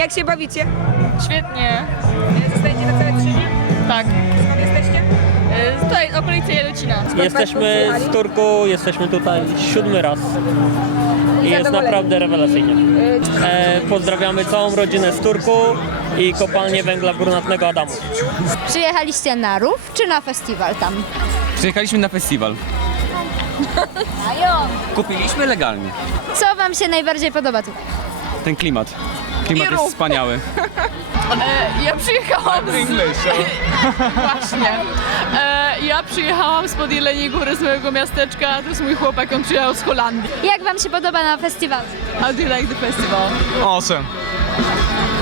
Jak się bawicie? Świetnie. Zostajecie na całe trzy dni? Tak. Skąd jesteście? Y, Tutaj okolice Jarocina. Jesteśmy z Turku, jesteśmy tutaj siódmy raz. I jest naprawdę rewelacyjnie. E, pozdrawiamy całą rodzinę z Turku i kopalnię węgla brunatnego Adamów. Przyjechaliście na rów czy na festiwal tam? Przyjechaliśmy na festiwal. Kupiliśmy legalnie. Co wam się najbardziej podoba tu? Ten klimat. Klimat jest wspaniały. E, ja przyjechałam z... Właśnie. E, ja przyjechałam spod Jeleniej Góry z mojego miasteczka. To jest mój chłopak, on przyjechał z Holandii. Jak wam się podoba na festiwalu? How do you like the festival? Awesome.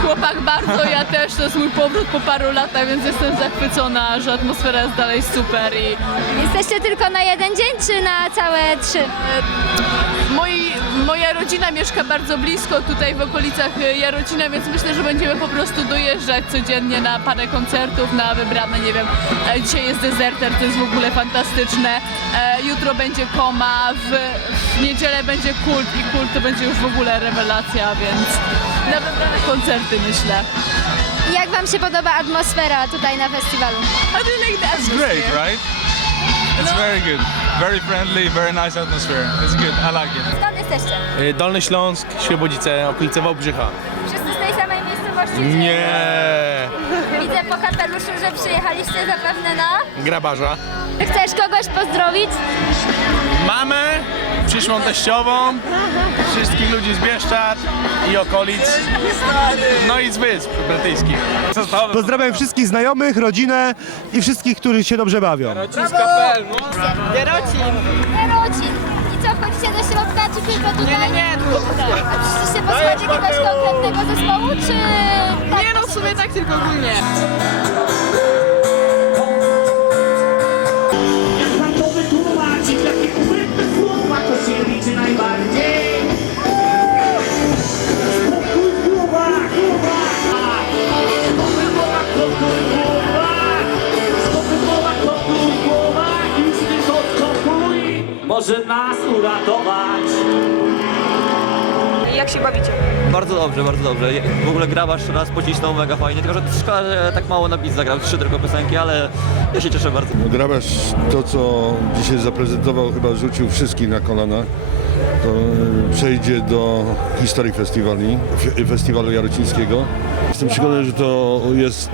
Chłopak bardzo, ja też. To jest mój powrót po paru latach, więc jestem zachwycona, że atmosfera jest dalej super i Jesteście tylko na jeden dzień czy na całe trzy? Moi, moja rodzina mieszka bardzo blisko tutaj w okolicach e, Jarocina, więc myślę, że będziemy po prostu dojeżdżać codziennie na parę koncertów, na wybrane, nie wiem, e, dzisiaj jest Deserter, to jest w ogóle fantastyczne, e, jutro będzie Koma, w, w niedzielę będzie Kult i Kult to będzie już w ogóle rewelacja, więc na wybrane koncerty myślę. Jak wam się podoba atmosfera tutaj na festiwalu? How do you like? It's great, right? It's very good. Very friendly, very nice atmosphere. It's good. I like it. Skąd jesteście? Y, Dolny Śląsk, Świebodzice, okolice Wałbrzycha. Wszyscy Nie, Widzę po kapeluszu, że przyjechaliście zapewne na... grabarza. Chcesz kogoś pozdrowić? Mamę, przyszłą teściową, wszystkich ludzi z Bieszczad i okolic, no i z Wysp Brytyjskich. Pozdrawiam wszystkich znajomych, rodzinę i wszystkich, którzy się dobrze bawią. Jarocin. I co, do środka, czy tylko tutaj? Nie, nie, tylko tutaj. A przyszliście posłuchać jakiegoś konkretnego zespołu, czy... Nie no, w sumie tak tylko ogólnie. Może nas uratować. Jak się bawicie? Bardzo dobrze, bardzo dobrze. W ogóle grabasz raz pocisnął mega fajnie, tylko że szkoda, że tak mało na bit zagrał, trzy tylko piosenki, ale ja się cieszę bardzo. Grabasz to, co dzisiaj zaprezentował, chyba rzucił wszystkich na kolana. To e, przejdzie do historii festiwali, festiwalu jarocińskiego. Jestem przekonany, że to jest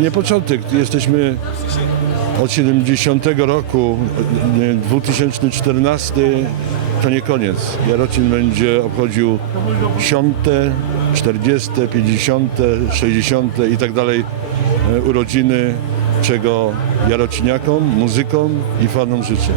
nie początek. Jesteśmy od 70 roku, e, 2014 to nie koniec. Jarocin będzie obchodził 10., 40., 50., 60. i tak dalej e, urodziny, czego jarociniakom, muzykom i fanom życzę.